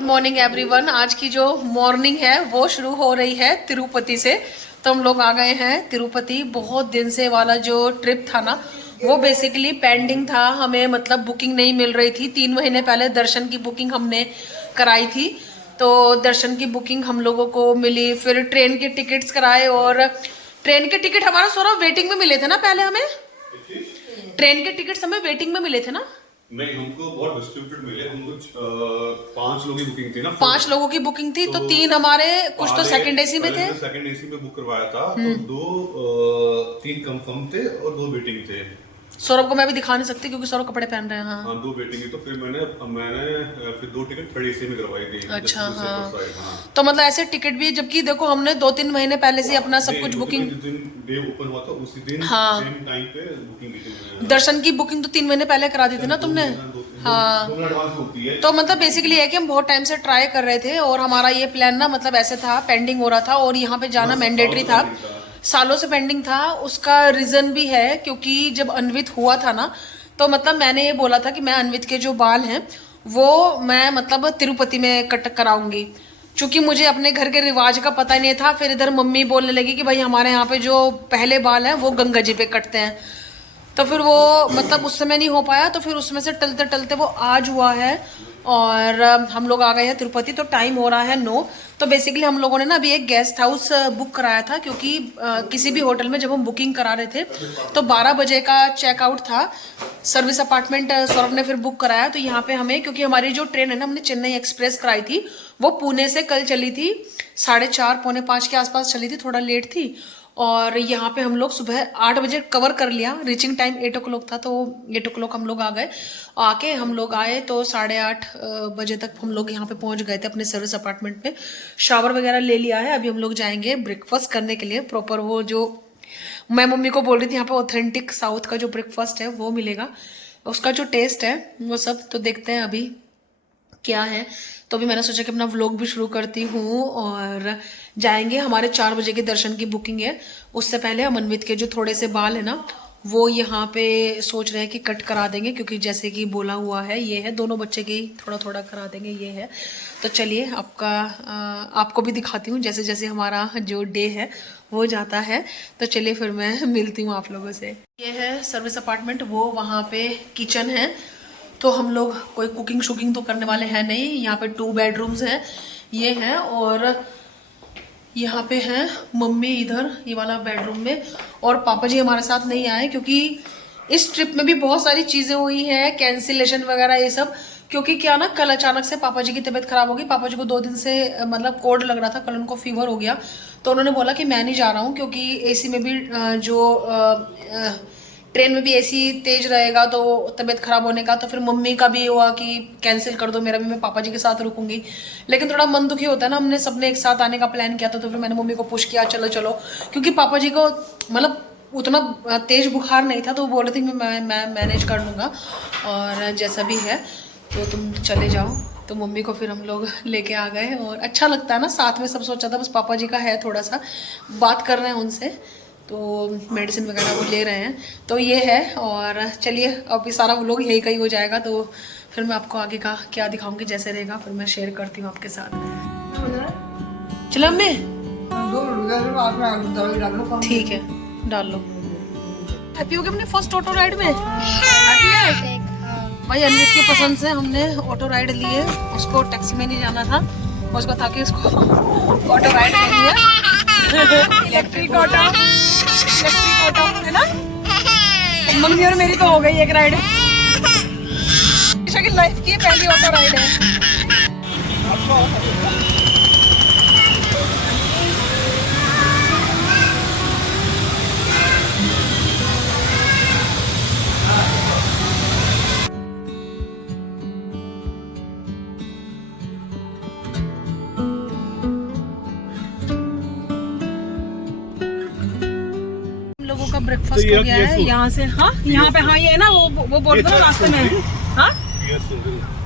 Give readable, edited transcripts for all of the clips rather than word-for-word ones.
Good morning everyone. आज की जो मॉर्निंग है वो शुरू हो रही है तिरुपति से। तो हम लोग आ गए हैं तिरुपति। बहुत दिन से वाला जो ट्रिप था ना वो बेसिकली पेंडिंग था, हमें मतलब बुकिंग नहीं मिल रही थी। 3 महीने पहले दर्शन की बुकिंग हमने कराई थी, तो दर्शन की बुकिंग हम लोगों को मिली। फिर ट्रेन के टिकट्स कराए और ट्रेन के टिकट हमारा सौरभ वेटिंग में मिले थे ना। पहले हमें ट्रेन के टिकट्स हमें वेटिंग में मिले थे ना। नहीं, हमको बहुत डिस्ट्रीब्यूटेड मिले। हमको 5 लोगों की बुकिंग थी ना। 5 लोगों की बुकिंग थी, तो 3 हमारे कुछ तो सेकंड एसी में थे। सेकंड एसी में बुक करवाया था, तो 3 कंफर्म थे और 2 वेटिंग थे। सौरभ को मैं भी दिखा नहीं सकती क्योंकि सौरभ कपड़े पहन रहे हैं। हाँ 2 वेटिंग थी, तो फिर मैंने फिर 2 टिकट थर्ड एसी में करवाई थी। अच्छा हाँ। तो मतलब ऐसे टिकट भी, जबकि देखो हमने 2-3 महीने पहले से अपना सब कुछ बुकिंग, जिस दिन डे ओपन हुआ था उसी दिन हाँ सेम टाइम पे बुकिंग की थी। दर्शन की बुकिंग तो 3 महीने पहले करा दी थी ना तुमने। हाँ तो मतलब बेसिकली है कि हम बहुत टाइम से ट्राई कर रहे थे और हमारा ये प्लान ना मतलब ऐसे था, पेंडिंग हो रहा था और यहाँ पे जाना मैंडेटरी था, सालों से पेंडिंग था। उसका रीजन भी है क्योंकि जब अन्वित हुआ था ना, तो मतलब मैंने ये बोला था कि मैं अन्वित के जो बाल हैं वो मैं मतलब तिरुपति में कट कराऊंगी, क्योंकि मुझे अपने घर के रिवाज का पता ही नहीं था। फिर इधर मम्मी बोलने लगी कि भाई हमारे यहाँ पे जो पहले बाल हैं वो गंगा जी पे कटते हैं, तो फिर वो मतलब उस समय नहीं हो पाया। तो फिर उसमें से टलते टलते वो आज हुआ है और हम लोग आ गए हैं तिरुपति। तो टाइम हो रहा है 9। तो बेसिकली हम लोगों ने ना अभी एक गेस्ट हाउस बुक कराया था, क्योंकि किसी भी होटल में जब हम बुकिंग करा रहे थे तो 12 बजे का चेकआउट था। सर्विस अपार्टमेंट सौरभ ने फिर बुक कराया। तो यहाँ पे हमें, क्योंकि हमारी जो ट्रेन है ना, हमने चेन्नई एक्सप्रेस कराई थी, वो पुणे से कल चली थी 4:30 पौने 5 के आसपास चली थी, थोड़ा लेट थी। और यहाँ पे हम लोग सुबह 8 बजे कवर कर लिया। रीचिंग टाइम 8 ओ क्लॉक था, तो 8 ओ क्लॉक हम लोग आ गए। आके हम लोग आए तो 8:30 बजे तक हम लोग यहाँ पे पहुँच गए थे अपने सर्विस अपार्टमेंट में। शावर वगैरह ले लिया है, अभी हम लोग जाएंगे ब्रेकफास्ट करने के लिए प्रॉपर। वो जो मैं मम्मी को बोल रही थी यहाँ पे ऑथेंटिक साउथ का जो ब्रेकफास्ट है वो मिलेगा, उसका जो टेस्ट है वो सब तो देखते हैं अभी क्या है। तो अभी मैंने सोचा कि अपना व्लॉग भी शुरू करती हूँ और जाएंगे। हमारे 4 बजे के दर्शन की बुकिंग है। उससे पहले हम अन्वित के जो थोड़े से बाल है ना वो यहाँ पे सोच रहे हैं कि कट करा देंगे, क्योंकि जैसे कि बोला हुआ है ये है, दोनों बच्चे की थोड़ा थोड़ा करा देंगे ये है। तो चलिए आपको भी दिखाती हूँ जैसे जैसे हमारा जो डे है वो जाता है। तो चलिए फिर मैं मिलती हूँ आप लोगों से। ये है सर्विस अपार्टमेंट, वो वहाँ पे किचन है। तो हम लोग कोई कुकिंग शुकिंग तो करने वाले हैं नहीं। यहाँ पे 2 बेडरूम्स हैं ये हैं, और यहाँ पे हैं मम्मी इधर ये वाला बेडरूम में, और पापा जी हमारे साथ नहीं आए क्योंकि इस ट्रिप में भी बहुत सारी चीज़ें हुई हैं, कैंसिलेशन वगैरह ये सब। क्योंकि क्या ना, कल अचानक से पापा जी की तबीयत खराब हो गई। पापा जी को 2 दिन से मतलब कोल्ड लग रहा था, कल उनको फीवर हो गया। तो उन्होंने बोला कि मैं नहीं जा रहा हूँ, क्योंकि एसी में भी ट्रेन में भी एसी तेज रहेगा तो तबीयत खराब होने का। तो फिर मम्मी का भी हुआ कि कैंसिल कर दो मेरा भी, मैं पापा जी के साथ रुकूंगी। लेकिन थोड़ा मन दुखी होता है ना, हमने सबने एक साथ आने का प्लान किया था। तो फिर मैंने मम्मी को पुश किया चलो चलो, क्योंकि पापा जी को मतलब उतना तेज बुखार नहीं था, तो वो बोल रहे थे कि मैं मैनेज कर लूँगा और जैसा भी है तो तुम चले जाओ। तो मम्मी को फिर हम लोग लेके आ गए और अच्छा लगता है ना साथ में सब। सोचा था बस पापा जी का है, थोड़ा सा बात कर रहे हैं उनसे, तो मेडिसिन वगैरह वो ले रहे हैं। तो ये है, और चलिए अब ये सारा व्लॉग यही का ही हो जाएगा। तो फिर मैं आपको आगे का क्या दिखाऊंगी, जैसे रहेगा फिर मैं शेयर करती हूँ आपके साथ। चलो अम्मी ठीक है डाल लो। हैप्पी हो गए अपने फर्स्ट ऑटो राइड में? हैप्पी है भाई। अन्वित की पसंद से हमने ऑटो राइड लिए, उसको टैक्सी में नहीं जाना था, उसको था कि उसको ऑटो राइड ले लिया। इलेक्ट्रिक ऑटो है ना। मम्मी और मेरी तो हो गई एक राइड, लाइफ की पहली ऑटो राइड है। लोगों का ब्रेकफास्ट हो गया है यहाँ से। हाँ यहाँ पे, हाँ ये है ना वो बोल दो रास्ते में। हाँ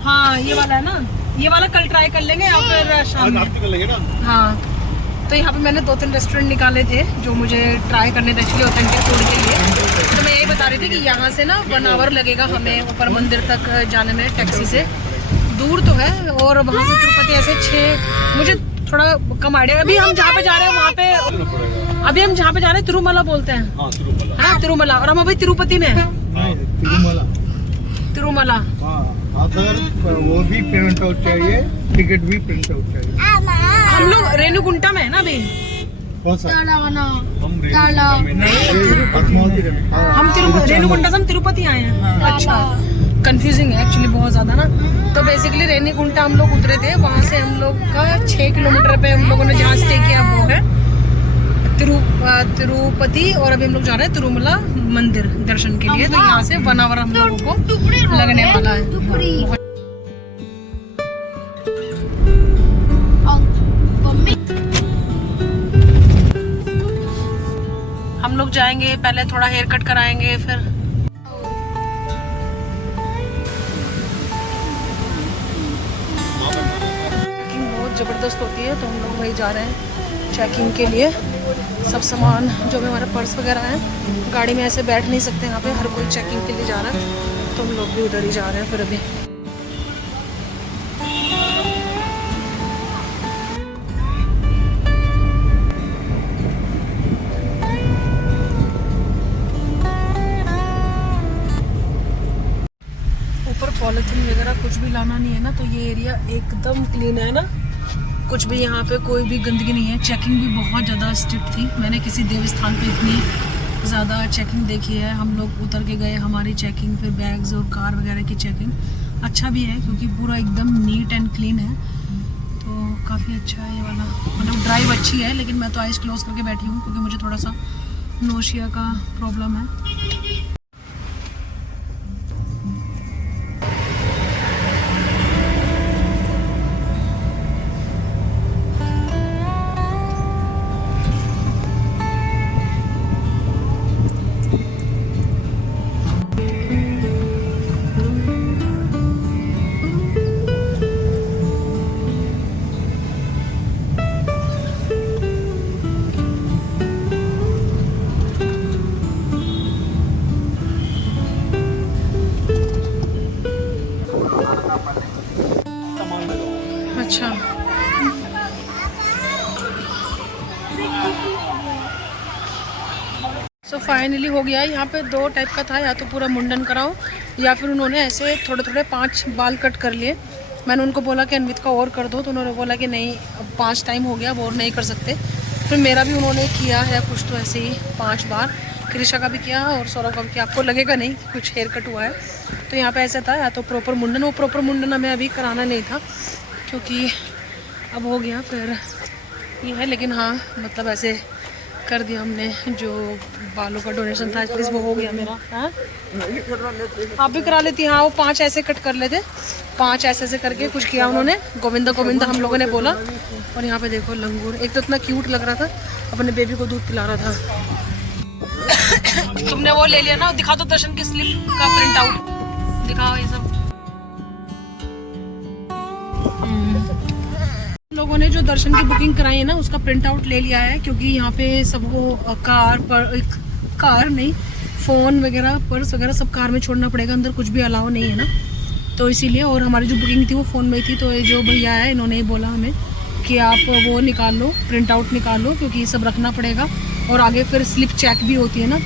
हाँ ये वाला है ना, ये वाला कल ट्राई कर लेंगे या फिर शाम में कर लेंगे ना। हाँ तो यहाँ पे मैंने 2-3 रेस्टोरेंट निकाले थे जो मुझे ट्राई करने थे एक्चुअली ऑथेंटिक फूड के लिए। तो मैं यही बता रही थी कि यहाँ से ना 1 आवर लगेगा हमें ऊपर मंदिर तक जाने में टैक्सी से। दूर तो है, और वहाँ से तिरुपति ऐसे 6, मुझे थोड़ा कम आइडिया। अभी हम जहाँ पे जा रहे हैं वहाँ पे, अभी हम जहाँ पे जा रहे हैं तिरुमला बोलते हैं, हाँ तिरुमला, और हम अभी तिरुपति में हैं। तिरुमला अगर वो भी प्रिंट आउट चाहिए, टिकट भी प्रिंट आउट चाहिए। हम लोग रेणुगुंटा में है ना अभी, हम रेणुगुंटा से हम तिरुपति आए हैं। अच्छा, कंफ्यूजिंग है एक्चुअली बहुत ज्यादा ना। तो बेसिकली रेणुगुंटा हम लोग उतरे थे, वहाँ से हम लोग का 6 किलोमीटर पे हम लोगों ने जहाँ स्टे किया वो है तिरुपति, और अभी हम लोग जा रहे हैं तिरुमला मंदिर दर्शन के लिए। तो यहाँ से 1 आवर हम लोगों को लगने वाला है। हम लोग जाएंगे, पहले थोड़ा हेयर कट कराएंगे, फिर चेकिंग बहुत ज़बरदस्त होती है, तो हम लोग वही जा रहे हैं चेकिंग के लिए। सब सामान जो भी हमारा पर्स वगैरह है, गाड़ी में ऐसे बैठ नहीं सकते यहाँ पे, हर कोई चेकिंग के लिए जा रहा है, तो हम लोग भी उधर ही जा रहे हैं फिर अभी। पॉलिथीन वगैरह कुछ भी लाना नहीं है ना, तो ये एरिया एकदम क्लीन है ना, कुछ भी यहाँ पे कोई भी गंदगी नहीं है। चेकिंग भी बहुत ज़्यादा स्ट्रिक्ट थी, मैंने किसी देवस्थान पे इतनी ज़्यादा चेकिंग देखी है। हम लोग उतर के गए, हमारी चेकिंग, फिर बैग्स और कार वगैरह की चेकिंग। अच्छा भी है क्योंकि पूरा एकदम नीट एंड क्लीन है, तो काफ़ी अच्छा है ये वाला। मतलब ड्राइव अच्छी है, लेकिन मैं तो आइज़ क्लोज करके बैठी हूँ क्योंकि मुझे थोड़ा सा नोशिया का प्रॉब्लम है। अच्छा, सो फाइनली हो गया। यहाँ पे 2 टाइप का था, या तो पूरा मुंडन कराओ या फिर उन्होंने ऐसे थोड़े थोड़े 5 बाल कट कर लिए। मैंने उनको बोला कि अनवित का और कर दो, तो उन्होंने बोला कि नहीं, अब 5 टाइम हो गया, वो और नहीं कर सकते। फिर मेरा भी उन्होंने किया है कुछ तो ऐसे ही 5 बार, कृषा का भी किया और सौरभ का भी किया। आपको लगेगा नहीं कि कुछ हेयर कट हुआ है। तो यहाँ पे ऐसा था, या तो प्रॉपर मुंडन, वो प्रॉपर मुंडन हमें अभी कराना नहीं था क्योंकि अब हो गया फिर ये है। लेकिन हाँ, मतलब ऐसे कर दिया हमने, जो बालों का डोनेशन था एटलीस्ट वो हो गया मेरा। हाँ, आप भी करा लेती। हाँ, वो 5 ऐसे कट कर लेते, 5 ऐसे ऐसे करके कुछ किया उन्होंने। गोविंदा गोविंदा हम लोगों ने बोला। और यहाँ पे देखो लंगूर, एक तो इतना क्यूट लग रहा था, अपने बेबी को दूध पिला रहा था। तुमने वो ले लिया ना, दिखा दो दर्शन की स्लिप का प्रिंट आउट, दिखाओ ये सब। लोगों ने जो दर्शन की बुकिंग कराई है ना, उसका प्रिंट आउट ले लिया है, क्योंकि यहाँ पे सबको कार नहीं, फ़ोन वगैरह, पर्स वगैरह सब कार में छोड़ना पड़ेगा, अंदर कुछ भी अलाउ नहीं है ना, तो इसीलिए। और हमारी जो बुकिंग थी वो फ़ोन में थी, तो ये जो भैया है इन्होंने बोला हमें कि आप वो निकाल लो, प्रिंट आउट निकाल लो, क्योंकि ये सब रखना पड़ेगा और आगे फिर स्लिप चेक भी होती है ना,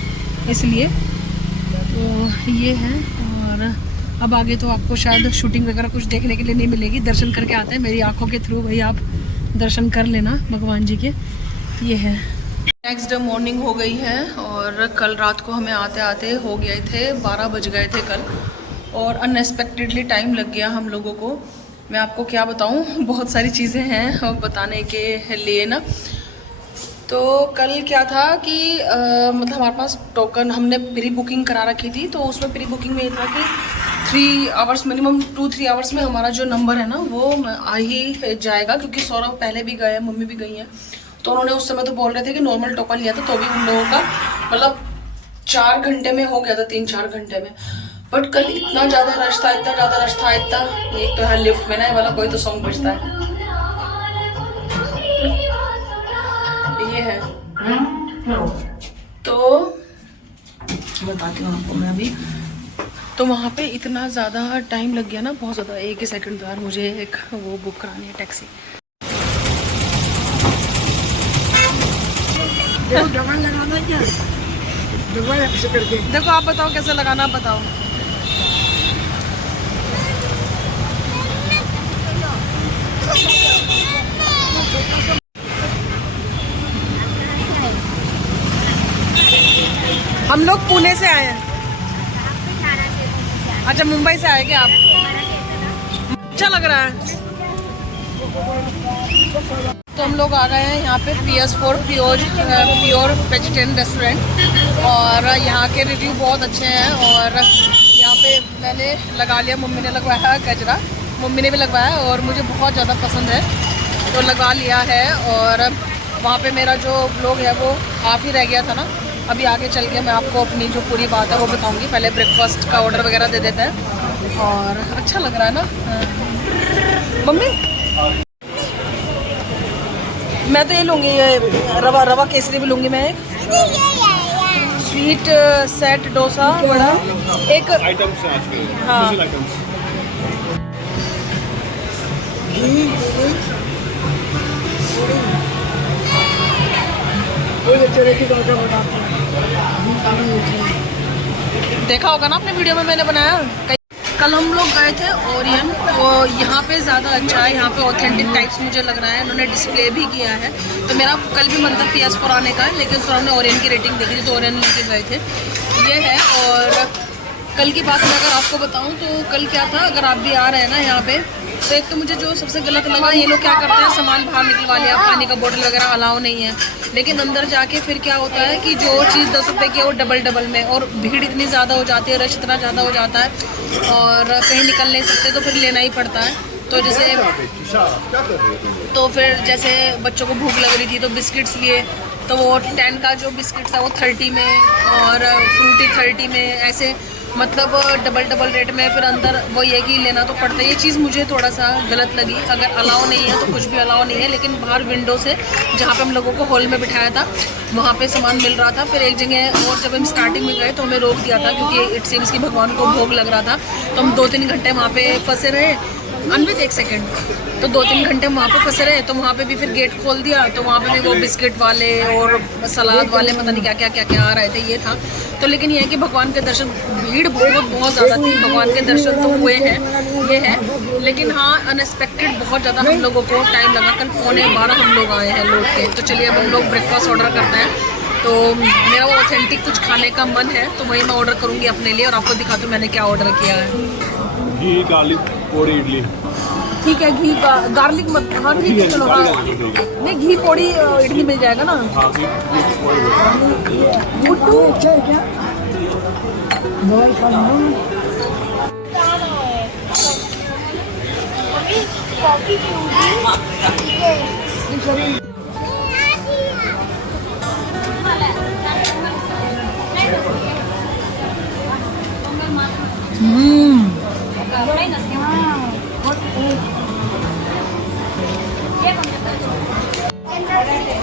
इसलिए। तो ये है। और अब आगे तो आपको शायद शूटिंग वगैरह कुछ देखने के लिए नहीं मिलेगी, दर्शन करके आते हैं मेरी आंखों के थ्रू, भाई आप दर्शन कर लेना भगवान जी के। ये है। नेक्स्ट डे मॉर्निंग हो गई है, और कल रात को हमें आते आते हो गए थे 12 बज गए थे कल, और अनएक्सपेक्टेडली टाइम लग गया हम लोगों को। मैं आपको क्या बताऊं, बहुत सारी चीज़ें हैं बताने के लिए ना। तो कल क्या था कि मतलब हमारे पास टोकन, हमने प्री बुकिंग करा रखी थी, तो उसमें प्री बुकिंग में ये था कि 3 आवर्स मिनिमम, 2-3 आवर्स में हमारा जो नंबर है ना वो आ ही जाएगा, क्योंकि सौरभ पहले भी गए, मम्मी भी गई हैं, तो उन्होंने उस समय तो बोल रहे थे कि नॉर्मल टोकन लिया था, तो भी उन लोगों का मतलब 4 घंटे में हो गया था, 3-4 घंटे में। बट कल इतना ज़्यादा रश था, इतना ज़्यादा रश था, इतना, एक तो है लिफ्ट में ना वाला कोई तो सॉन्ग बजता है, ये है। तो बताती हूँ आपको मैं अभी। तो वहाँ पे इतना ज़्यादा टाइम लग गया ना, बहुत ज़्यादा। एक ही सेकंड यार, मुझे एक वो बुक करानी है टैक्सी। लगाना क्या ऐसे करके। देखो आप बताओ कैसे लगाना, आप बताओ। हम लोग पुणे से आए हैं। अच्छा, मुंबई से आए क्या आप? अच्छा लग रहा है। तो हम लोग आ गए हैं यहाँ पे PS4 प्योर वेजिटेरियन रेस्टोरेंट, और यहाँ के रिव्यू बहुत अच्छे हैं। और यहाँ पे मैंने लगा लिया, मम्मी ने लगवाया गजरा, मम्मी ने भी लगवाया और मुझे बहुत ज़्यादा पसंद है तो लगा लिया है। और वहाँ पे मेरा जो व्लॉग है वो हाफ ही रह गया था ना, अभी आगे चल के मैं आपको अपनी जो पूरी बात है वो बताऊँगी। पहले ब्रेकफास्ट का ऑर्डर वगैरह दे देते हैं। और अच्छा लग रहा है ना मम्मी? मैं तो ये लूँगी, ये रवा केसरी भी लूँगी मैं। एक स्वीट सेट डोसा बड़ा, एक आइटम्स हैं आज के, हाँ। Special items. देखा होगा ना आपने वीडियो में मैंने बनाया। कल हम लोग गए थे ओरियन, और यहाँ पे ज़्यादा अच्छा है, यहाँ पे ऑथेंटिक टाइप्स मुझे लग रहा है। इन्होंने डिस्प्ले भी किया है, तो मेरा कल भी मन था PS4 आने का, लेकिन सर हमने ओरियन की रेटिंग देखी थी तो ओरियन लेके गए थे। ये है। और कल की बात मैं अगर आपको बताऊँ तो कल क्या था, अगर आप भी आ रहे हैं ना यहाँ पे, तो एक तो मुझे जो सबसे गलत लगा, ये लोग क्या करते हैं, सामान बाहर निकलवा लिया, पानी का बोतल वगैरह अलाउ नहीं है, लेकिन अंदर जाके फिर क्या होता है कि जो चीज़ 10 रुपये की है वो डबल में, और भीड़ इतनी ज़्यादा हो जाती है, रश इतना ज़्यादा हो जाता है और कहीं निकल नहीं सकते, तो फिर लेना ही पड़ता है। तो जैसे फिर जैसे बच्चों को भूख लग रही थी तो बिस्किट्स लिए, तो वो 10 का जो बिस्किट्स था वो 30 में, और फ्रूटी 30 में, ऐसे मतलब डबल रेट में। फिर अंदर वो ये कि लेना तो पड़ता है। ये चीज़ मुझे थोड़ा सा गलत लगी। अगर अलाउ नहीं है तो कुछ भी अलाउ नहीं है, लेकिन बाहर विंडो से जहाँ पे हम लोगों को हॉल में बिठाया था वहाँ पे सामान मिल रहा था। फिर एक जगह और जब हम स्टार्टिंग में गए तो हमें रोक दिया था, क्योंकि इट सीम्स कि भगवान को भोग लग रहा था, तो हम 2-3 घंटे वहाँ पे फंसे रहे। अनवित एक सेकेंड, तो 2-3 घंटे वहाँ पे फंसे रहे, तो वहाँ पे भी फिर गेट खोल दिया, तो वहाँ पे भी वो बिस्किट वाले और सलाद वाले पता नहीं क्या आ रहे थे, ये था। तो लेकिन ये है कि भगवान के दर्शन, भीड़ बहुत ज़्यादा थी, भगवान के दर्शन तो हुए हैं, ये है। लेकिन हाँ, अनएक्सपेक्टेड बहुत ज़्यादा हम लोगों को टाइम लगा। कल 11:15 हम लोग आए हैं लौट के। तो चलिए अब हम लोग ब्रेकफास्ट ऑर्डर करते हैं। तो मेरा वो ऑथेंटिक कुछ खाने का मन है, तो वही मैं ऑर्डर करूँगी अपने लिए, और आपको दिखाती हूँ मैंने क्या ऑर्डर किया है। घी गार्लिक पोड़ी इडली। ठीक है, घी का गार्लिक मत, हाँ ठीक है, चलो हाँ, नहीं घी पोड़ी इडली मिल जाएगा ना। हाँ, गुड्डू क्या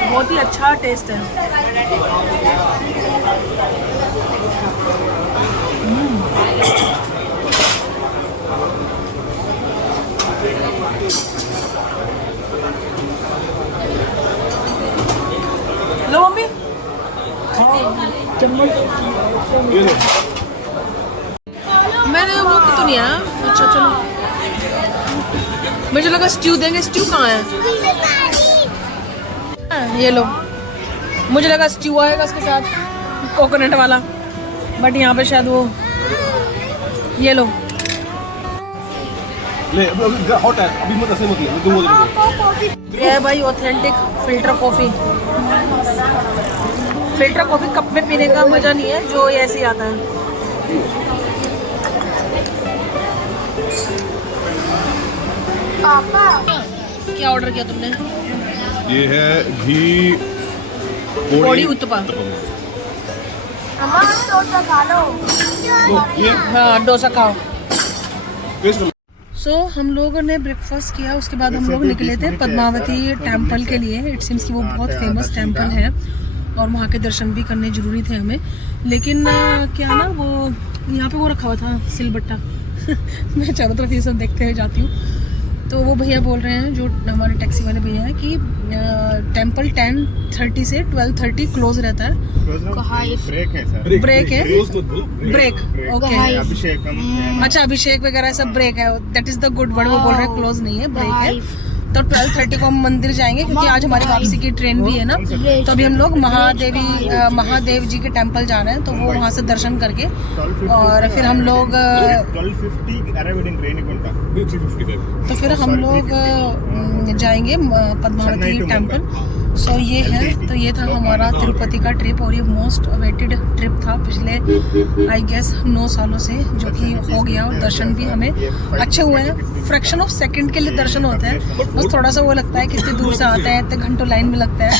बहुत ही अच्छा टेस्ट है। लो मम्मी, मैंने वो तो नहीं आया। अच्छा चलो, मुझे लगा स्ट्यू देंगे। स्ट्यू कहाँ है? ये लो, मुझे लगा स्ट्यू आएगा उसके साथ कोकोनट वाला, बट यहाँ पे शायद वो, ये लो। ले अभी हॉट है, अभी मत ऐसे मत ले, तुम वो दे। ये है भाई authentic filter coffee. Filter coffee cup में पीने का मज़ा नहीं है जो ये ऐसे ही आता है। पापा क्या ऑर्डर किया तुमने? ये है घी पोड़ी उत्तपम। हाँ, डोसा खाओ। सो हम लोगों ने ब्रेकफास्ट किया, उसके बाद हम लोग निकले थे पद्मावती टेम्पल के लिए। इट सीम्स कि वो बहुत फेमस टेम्पल है, और वहाँ के दर्शन भी करने ज़रूरी थे हमें। लेकिन क्या ना, वो यहाँ पे वो रखा हुआ था सिलबट्टा मैं चारों तरफ ये सब देखते हुए जाती हूँ। तो वो भैया बोल रहे हैं, जो हमारे टैक्सी वाले भैया हैं, कि टेंपल 10:30 से 12:30 क्लोज रहता है। ब्रेक है सर, ब्रेक है, ब्रेक, ओके। अभिषेकम, अच्छा, अभिषेक वगैरह सब ब्रेक है, that is the good word. वो बोल रहे हैं क्लोज नहीं है, ब्रेक है। तो 12:30 को हम मंदिर जाएंगे, क्योंकि आज हमारी वापसी की ट्रेन भी है ना। तो अभी हम लोग महादेव जी के टेंपल जा रहे हैं, तो वो वहाँ से दर्शन करके और फिर हम लोग 12:50 तो फिर हम लोग जाएंगे पद्मावती टेंपल। सो ये है, तो ये था हमारा तिरुपति का ट्रिप, और ये मोस्ट अवेटेड ट्रिप था पिछले आई गेस 9 सालों से, जो कि हो गया। और दर्शन भी हमें अच्छे हुए हैं। फ्रैक्शन ऑफ सेकंड के लिए दर्शन होते हैं, बस थोड़ा सा वो लगता है कितनी दूर से आते हैं, इतने घंटों लाइन में लगता है,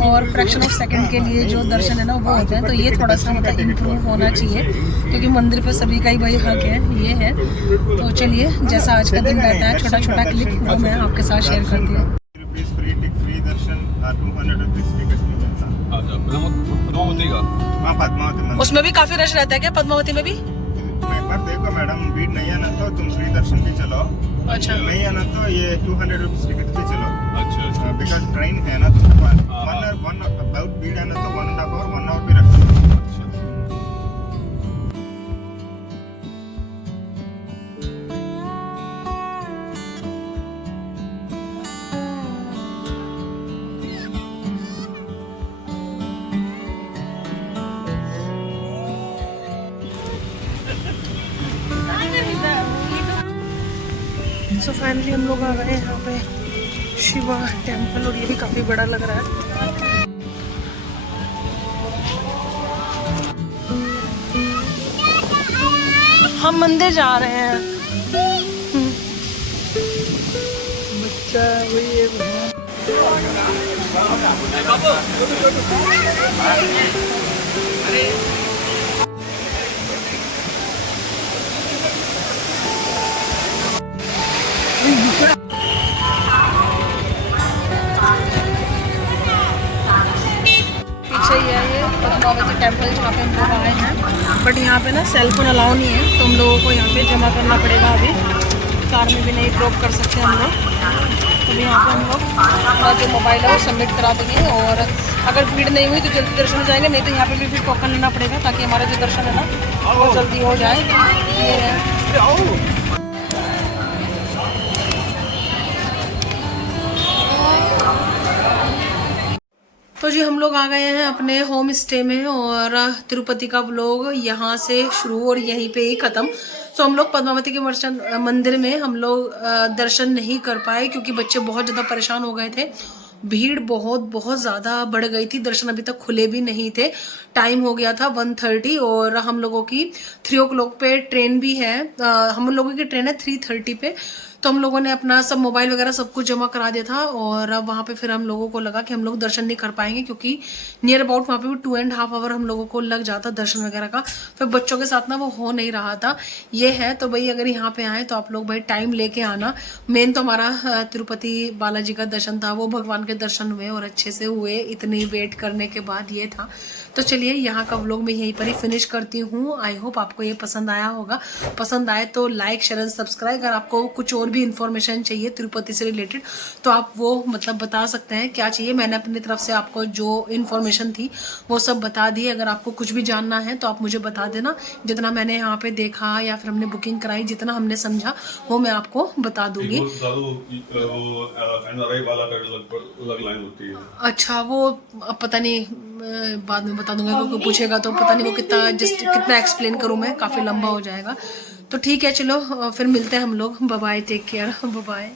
और फ्रैक्शन ऑफ सेकंड के लिए जो दर्शन है ना वो होते हैं। तो ये थोड़ा सा मतलब इम्प्रूव होना चाहिए, क्योंकि मंदिर पर सभी का ही वही हक है, ये है। तो चलिए, जैसा आज का दिन रहता है, छोटा छोटा क्लिप वो मैं आपके साथ शेयर करती हूँ। फ्री दर्शन 200 रुपीज टिकट मिलता है। पद्मावती का? हाँ, पद्मावती मंदिर। उसमें भी काफी रश रहता है क्या, पद्मावती में भी? एक बार देखो मैडम, भीड़ नहीं आना तो तुम फ्री दर्शन भी चलो, अच्छा। नहीं आना तो ये 200 रुपीज टिकट भी चलो। अच्छा अच्छा। बिकॉज ट्रेन है ना, तो बहुत भीड़ आना तो 1.5 आवर 1 आवर भी रखते हैं। सो फाइनली हम लोग आ गए हैं यहाँ पे शिवा टेम्पल, और ये भी काफी बड़ा लग रहा है। हम मंदिर जा रहे हैं। बच्चा वही है। पीछे ही है ये पद्मावती टेम्पल, जहाँ पे हम लोग आए हैं। बट यहाँ पे ना सेलफोन अलाउ नहीं है, तो हम लोगों को यहाँ पे जमा करना पड़ेगा। अभी कार में भी नहीं ड्रॉप कर सकते हम लोग। तो यहाँ पे हम लोग अपना जो मोबाइल है वो सबमिट करा देंगे, और अगर भीड़ नहीं हुई तो जल्दी दर्शन हो जाएंगे, नहीं तो यहाँ पे भी फिर टोकन लेना पड़ेगा, ताकि हमारा जो दर्शन है ना वो जल्दी हो जाए। ये है। तो जी हम लोग आ गए हैं अपने होम स्टे में, और तिरुपति का व्लॉग यहाँ से शुरू और यहीं पे ही ख़त्म। तो हम लोग पद्मावती के मंदिर में हम लोग दर्शन नहीं कर पाए, क्योंकि बच्चे बहुत ज़्यादा परेशान हो गए थे। भीड़ बहुत ज़्यादा बढ़ गई थी, दर्शन अभी तक खुले भी नहीं थे। टाइम हो गया था 1:30, और हम लोगों की 3 o'clock पे ट्रेन भी है। हम लोगों की ट्रेन है 3:30 पे। तो हम लोगों ने अपना सब मोबाइल वगैरह सब कुछ जमा करा दिया था, और अब वहाँ पे फिर हम लोगों को लगा कि हम लोग दर्शन नहीं कर पाएंगे, क्योंकि नियर अबाउट वहाँ पे भी 2.5 आवर हम लोगों को लग जाता दर्शन वगैरह का। फिर बच्चों के साथ ना वो हो नहीं रहा था। ये है, तो भाई अगर यहाँ पे आए तो आप लोग भाई टाइम लेके आना। मेन तो हमारा तिरुपति बालाजी का दर्शन था, वो भगवान के दर्शन हुए और अच्छे से हुए, इतनी वेट करने के बाद ये था। तो चलिए यहाँ का व्लॉग मैं यहीं पर ही फिनिश करती हूँ। आई होप आपको ये पसंद आया होगा। पसंद आए तो लाइक शेयर एंड सब्सक्राइब। अगर आपको कुछ और भी इन्फॉर्मेशन चाहिए तिरुपति से रिलेटेड तो आप वो मतलब बता सकते हैं क्या चाहिए। मैंने अपनी तरफ से आपको जो इन्फॉर्मेशन थी वो सब बता दी। अगर आपको कुछ भी जानना है तो आप मुझे बता देना। जितना मैंने यहाँ पे देखा या फिर हमने बुकिंग कराई, जितना हमने समझा वो मैं आपको बता दूंगी। अच्छा, वो पता नहीं, बाद में बता दूंगा। कोई पूछेगा तो पता नहीं वो कितना एक्सप्लेन करूँ मैं, काफ़ी लंबा हो जाएगा। तो ठीक है, चलो फिर मिलते हैं हम लोग। Bye bye, take care, bye bye.